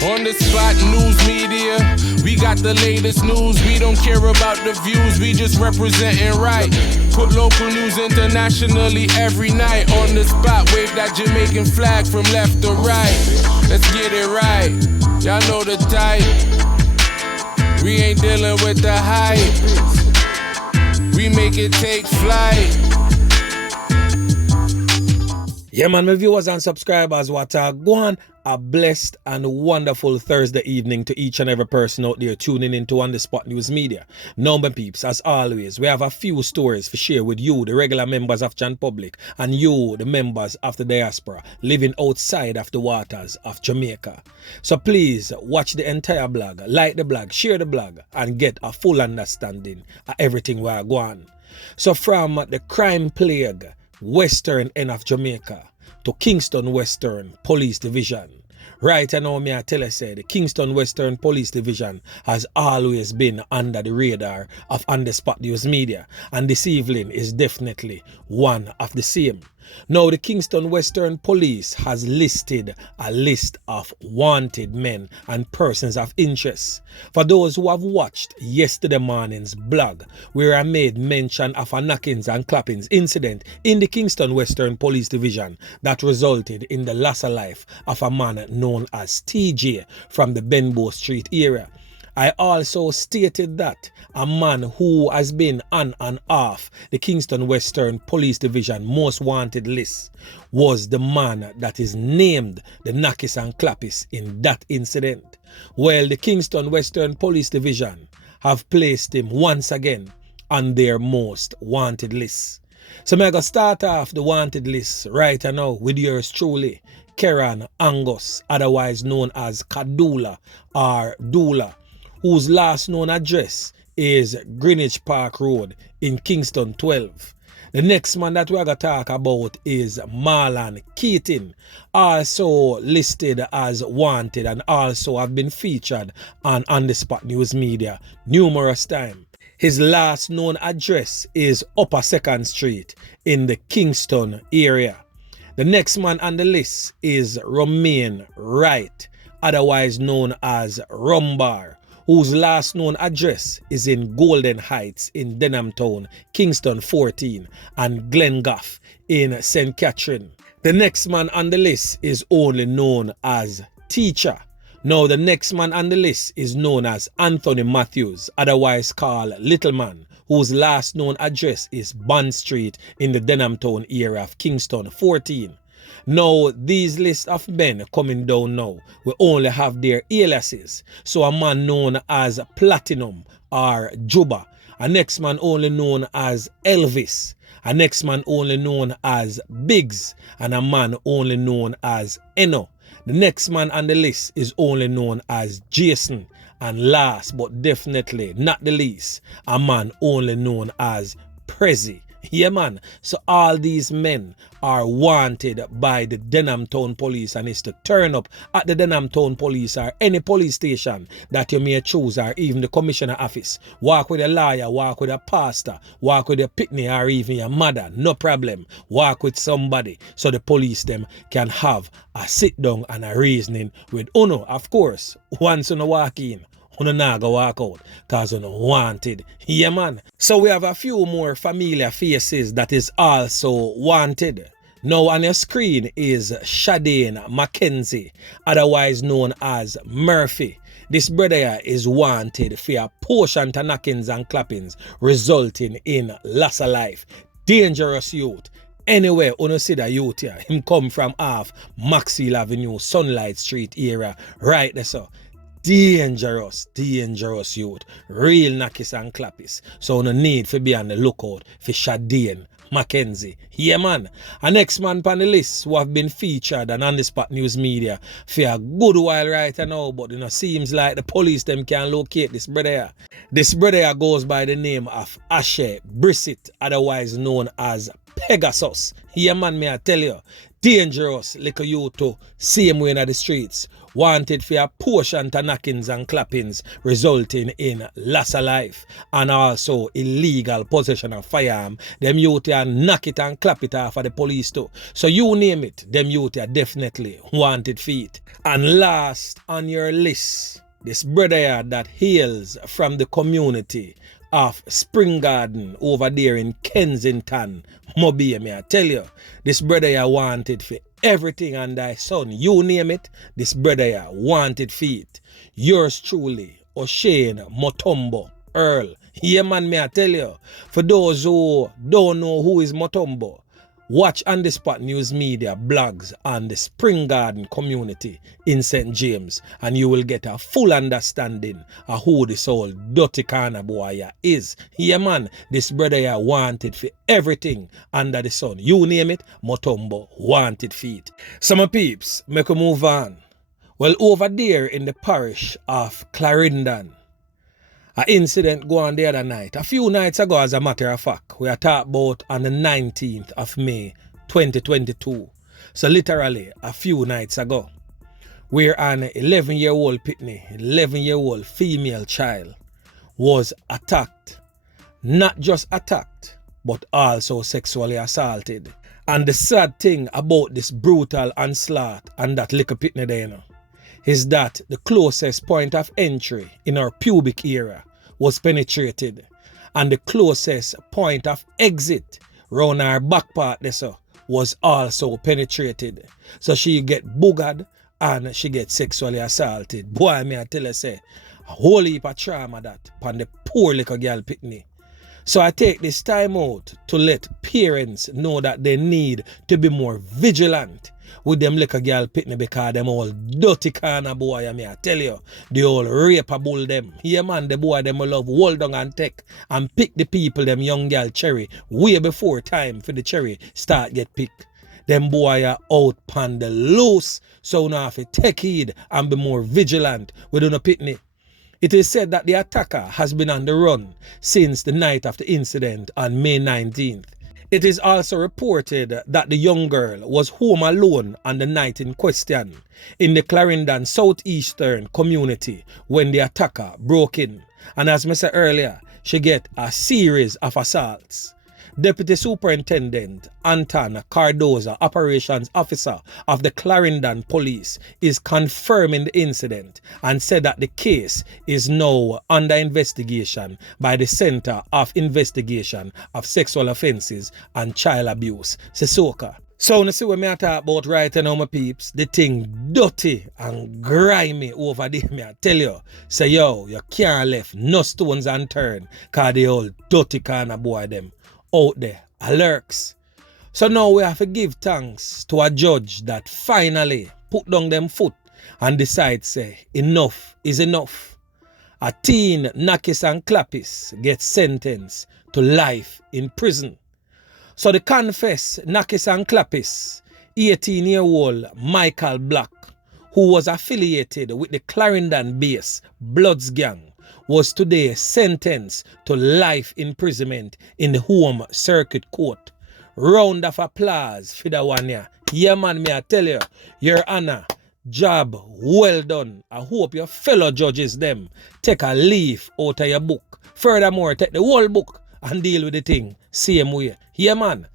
On the spot news media, we got the latest news. We don't care about the views, we just representing right. Put local news internationally every night. On the spot, wave that Jamaican flag from left to right. Let's get it right, y'all know the type. We ain't dealing with the hype. We make it take flight. Yeah, man, my viewers and subscribers, what are going? A blessed and wonderful Thursday evening to each and every person out there tuning into On The Spot News Media. Now, my peeps, as always, we have a few stories to share with you, the regular members of Jan Public, and you, the members of the diaspora, living outside of the waters of Jamaica. So please, watch the entire blog, like the blog, share the blog, and get a full understanding of everything we are going. So from the crime plague, western end of Jamaica, to Kingston Western Police Division. Right now, me I tell you, say, the Kingston Western Police Division has always been under the radar of On The Spot News Media, and this evening is definitely one of the same. Now, the Kingston Western Police has listed a list of wanted men and persons of interest. For those who have watched yesterday morning's blog, where I made mention of a knockings and clappings incident in the Kingston Western Police Division that resulted in the loss of life of a man known as TJ from the Benbow Street area. I also stated that a man who has been on and off the Kingston Western Police Division most wanted list was the man that is named the Knockis and Clappis in that incident. Well, the Kingston Western Police Division have placed him once again on their most wanted list. So I'm going to start off the wanted list right now with yours truly, Keran Angus, otherwise known as Kadula or Dula, whose last known address is Greenwich Park Road in Kingston 12. The next man that we're going to talk about is Marlon Keating, also listed as wanted and also have been featured on The Spot News Media numerous times. His last known address is Upper 2nd Street in the Kingston area. The next man on the list is Romain Wright, otherwise known as Rumbar, whose last known address is in Golden Heights in Denham Town, Kingston 14, and Glengough in St. Catherine. The next man on the list is only known as Teacher. Now, the next man on the list is known as Anthony Matthews, otherwise called Little Man, whose last known address is Bond Street in the Denham Town area of Kingston 14. Now, these lists of men coming down now, we only have their aliases. So a man known as Platinum or Juba, a next man only known as Elvis, a next man only known as Biggs, and a man only known as Eno. The next man on the list is only known as Jason, and last but definitely not the least, a man only known as Prezi. Yeah, man. So all these men are wanted by the Denham Town Police, and it's to turn up at the Denham Town Police or any police station that you may choose, or even the commissioner office. Walk with a lawyer, walk with a pastor, walk with a Pickney or even your mother, no problem. Walk with somebody so the police them can have a sit down and a reasoning with Uno. Of course, once you walk in, you not go walk out because you wanted. Yeah, man. So we have a few more familiar faces that is also wanted. Now on your screen is Shadane Mackenzie, otherwise known as Murphy. This brother is wanted for a portion to knockings and clappings, resulting in loss of life. Dangerous youth. Anyway, you see the youth here, him come from off Maxwell Avenue, Sunlight Street area, right there, so. Dangerous youth, real knockis and clappis. So no need to be on the lookout for Shadane Mackenzie. Yeah, man. A next man on the list who have been featured on The Spot News Media for a good while right now, but seems like the police them can locate this brother here. This brother here goes by the name of Ashe Brissett, otherwise known as Pegasus. Yeah, man, me I tell you, dangerous little youth to see him in the streets. wanted for a portion to knockings and clappings resulting in loss of life and also illegal possession of firearm. Them youth are knock it and clap it off of the police too. So you name it, them youth are definitely wanted for it. And last on your list, this brother here that hails from the community of Spring Garden over there in Kensington, Mobile, me I tell you, this brother here wanted for everything and thy son, you name it, this brother here wanted for it. Yours truly, O'Shane Motombo Earl. Yeah man, me I tell you, for those who don't know who is Motombo, watch On The Spot News Media blogs on the Spring Garden community in St. James and you will get a full understanding of who this whole dirty corner boy is. Yeah man, this brother here wanted for everything under the sun. You name it, Motombo wanted for it. Some peeps, make a move on. Well, over there in the parish of Clarendon, an incident go on the other night. A few nights ago, as a matter of fact, we are talking about on the 19th of May 2022. So literally a few nights ago, where an 11-year-old Pickney, 11-year-old female child was attacked. Not just attacked, but also sexually assaulted. And the sad thing about this brutal onslaught and that little Pickney there, you know, is that the closest point of entry in our pubic area was penetrated, and the closest point of exit round our back part there so was also penetrated. So she get buggad and she get sexually assaulted. Boy, me I tell you say, a whole heap of trauma that upon the poor little girl Pickney. So I take this time out to let parents know that they need to be more vigilant with them little girl Pickney because them all dirty corner boy, I tell you, the all rapeable them. Yeah man, the boy them love hold on and take and pick the people them young girl cherry way before time for the cherry start get picked. Them boy are out pan the loose, so now have to take heed and be more vigilant with no Pickney. It is said that the attacker has been on the run since the night of the incident on May 19th. It is also reported that the young girl was home alone on the night in question in the Clarendon southeastern community when the attacker broke in. And as I said earlier, she get a series of assaults. Deputy Superintendent Anton Cardoza, Operations Officer of the Clarendon Police, is confirming the incident and said that the case is now under investigation by the Center of Investigation of Sexual Offences and Child Abuse, SESOCA. So you see what me talk about right now, my peeps, the thing dirty and grimy over there, me I tell you. Say yo, you can't left no stones unturned cause the old dirty kind of boy them out there, lurks. So now we have to give thanks to a judge that finally put down them foot and decide say enough is enough. A teen Nakis and Clappis gets sentenced to life in prison. So the confessed Nakis and Clappis, 18-year-old Michael Black, who was affiliated with the Clarendon-based Bloods gang, was today sentenced to life imprisonment in the Home Circuit Court. Round of applause for that one here. Yeah man, me I tell you, Your Honor, job well done. I hope your fellow judges them take a leaf out of your book. Furthermore, take the whole book and deal with the thing same way. Yeah man.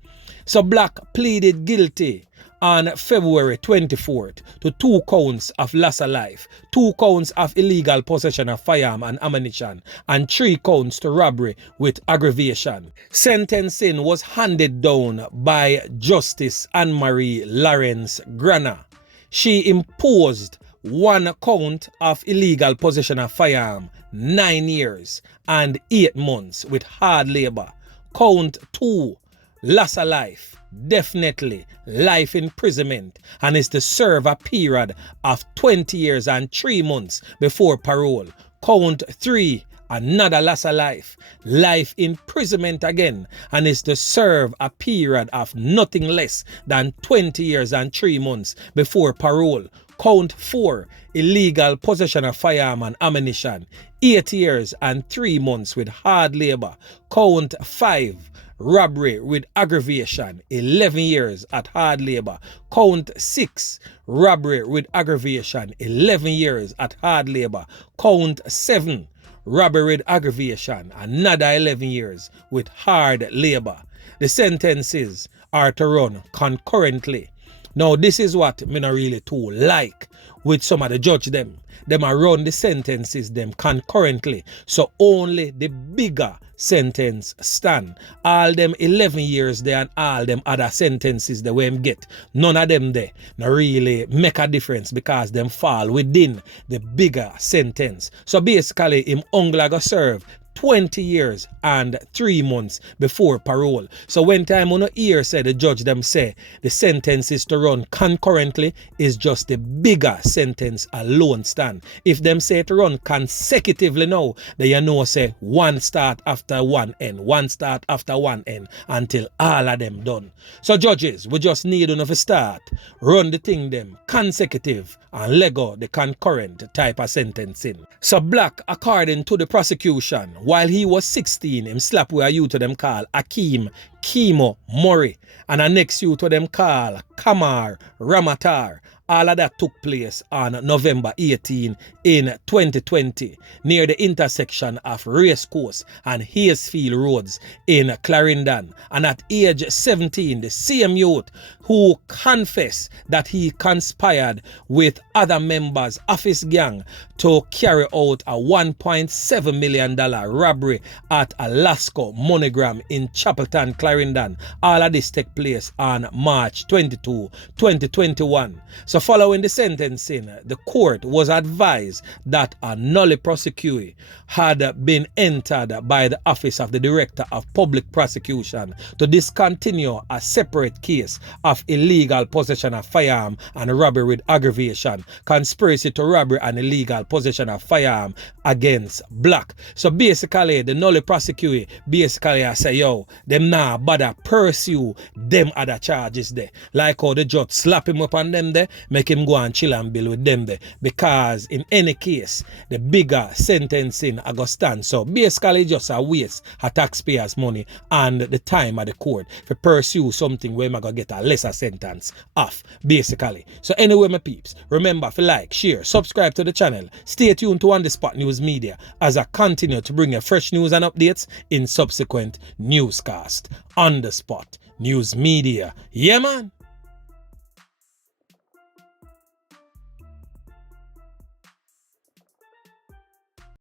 So Black pleaded guilty on February 24th to 2 counts of loss of life, 2 counts of illegal possession of firearm and ammunition, and 3 counts to robbery with aggravation. Sentencing was handed down by Justice Anne-Marie Lawrence Grana. She imposed 1 count of illegal possession of firearm, 9 years and 8 months with hard labor. Count 2, loss of life, definitely life imprisonment, and is to serve a period of 20 years and 3 months before parole. Count 3, another loss of life, life imprisonment again, and is to serve a period of nothing less than 20 years and 3 months before parole. Count 4, illegal possession of firearm and ammunition, 8 years and 3 months with hard labor. Count 5, robbery with aggravation, 11 years at hard labor. Count 6, robbery with aggravation, 11 years at hard labor. Count 7, robbery with aggravation, another 11 years with hard labor. The sentences are to run concurrently. Now, this is what me not really too like with some of the judge them. Them are run the sentences them concurrently. So only the bigger sentence stand. All them 11 years there and all them other sentences the way him get. None of them there not really make a difference because them fall within the bigger sentence. So basically him only go serve 20 years and 3 months before parole. So when time on hear say the judge them say the sentence is to run concurrently is just the bigger sentence alone stand. If them say to run consecutively now, then you know say one start after one end, one start after one end until all of them done. So judges, we just need enough to start, run the thing them consecutive and lego the concurrent type of sentencing. So Black, according to the prosecution, while he was 16, him slap with a youth to them call Akeem Kimo Murray and a next youth to them call Kamar Ramatar. All of that took place on November 18 in 2020 near the intersection of Racecourse and Hayesfield Roads in Clarendon. And at age 17, the same youth who confessed that he conspired with other members of his gang to carry out a $1.7 million robbery at Alaska Monogram in Chapelton, Clarendon. All of this took place on March 22, 2021. So following the sentencing, the court was advised that a nolle prosequi had been entered by the Office of the Director of Public Prosecution to discontinue a separate case of illegal possession of firearm and robbery with aggravation, conspiracy to robbery and illegal possession of firearm against Black. So basically, the nolle prosequi basically I say, yo, them nah bother pursue them other charges there. Like how the judge slap him up on them there, make him go and chill and bill with them there. Because in any case, the bigger sentencing I go stand. So basically just a waste of taxpayers' money and the time of the court to pursue something where I go get a lesser sentence off, basically. So anyway, my peeps, remember to like, share, subscribe to the channel. Stay tuned to On The Spot News Media as I continue to bring you fresh news and updates in subsequent newscast. On The Spot News Media. Yeah, man.